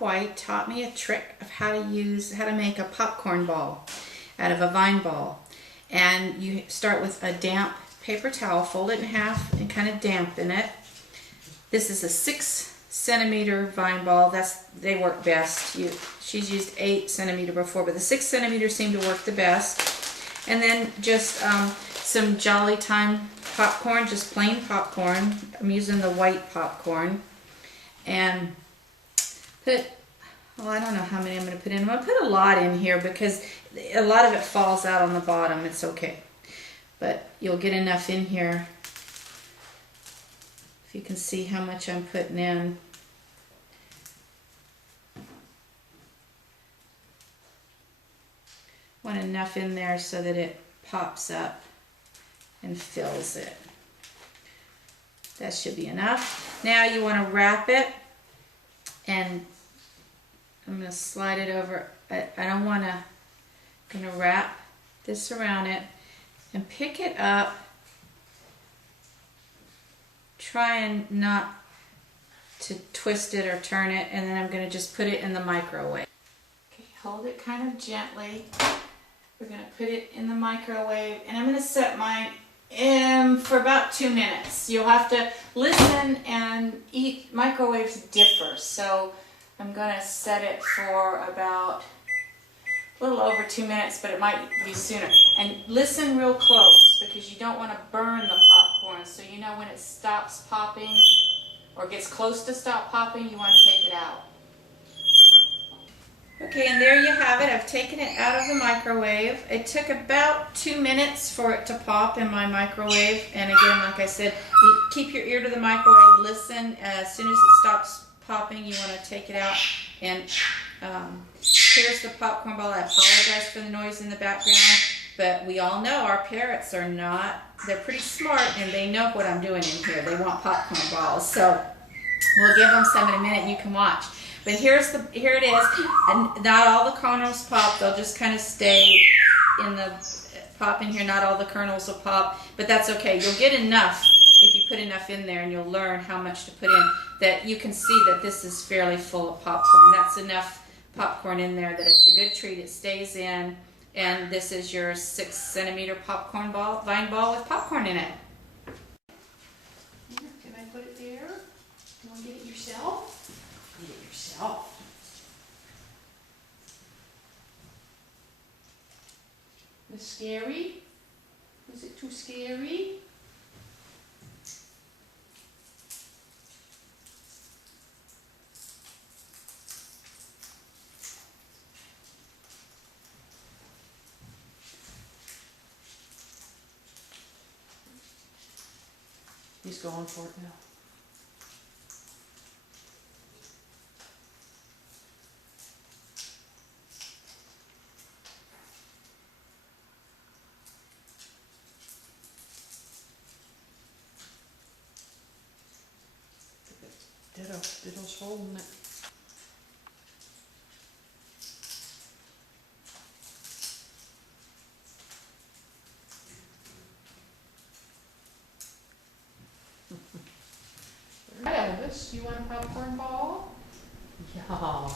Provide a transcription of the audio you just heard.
White taught me a trick of how to make a popcorn ball out of a vine ball. And you start with a damp paper towel, fold it in half and kind of dampen it. This is a 6 centimeter vine ball. They work best. She's used 8 centimeter before, but the 6 centimeter seem to work the best. And then just some Jolly Time popcorn, just plain popcorn. I'm using the white popcorn. And put, well, I don't know how many I'm going to put in. I'm going to put a lot in here because a lot of it falls out on the bottom. It's okay. But you'll get enough in here. If you can see how much I'm putting in. Want enough in there so that it pops up and fills it. That should be enough. Now you want to wrap it, and I'm going to slide it over. I don't want to, I'm going to wrap this around it and pick it up. Try and not to twist it or turn it, and then I'm going to just put it in the microwave. Okay, hold it kind of gently. We're going to put it in the microwave, and I'm going to set mine for about 2 minutes. You'll have to listen, and microwaves differ, so I'm going to set it for about a little over 2 minutes, but it might be sooner. And listen real close, because you don't want to burn the popcorn, so you know when it stops popping or gets close to stop popping, you want to take it out. Okay, and there you have it. I've taken it out of the microwave. It took about 2 minutes for it to pop in my microwave. And again, like I said, you keep your ear to the microwave, listen. As soon as it stops popping, you want to take it out. And here's the popcorn ball. I apologize for the noise in the background, but we all know our parrots are not, they're pretty smart, and they know what I'm doing in here. They want popcorn balls. So we'll give them some in a minute and you can watch. But here it is, and not all the kernels pop. They'll just kind of stay in the pop in here. Not all the kernels will pop, but that's okay. You'll get enough if you put enough in there, and you'll learn how much to put in. That you can see that this is fairly full of popcorn. That's enough popcorn in there that it's a good treat. It stays in, and this is your 6 centimeter popcorn ball, vine ball with popcorn in it. Here, can I put it there? You want to get it yourself? Get it yourself. Is it scary? Is it too scary? He's going for it now. Ditto's holding it. Elvis, you want a popcorn ball? Yeah.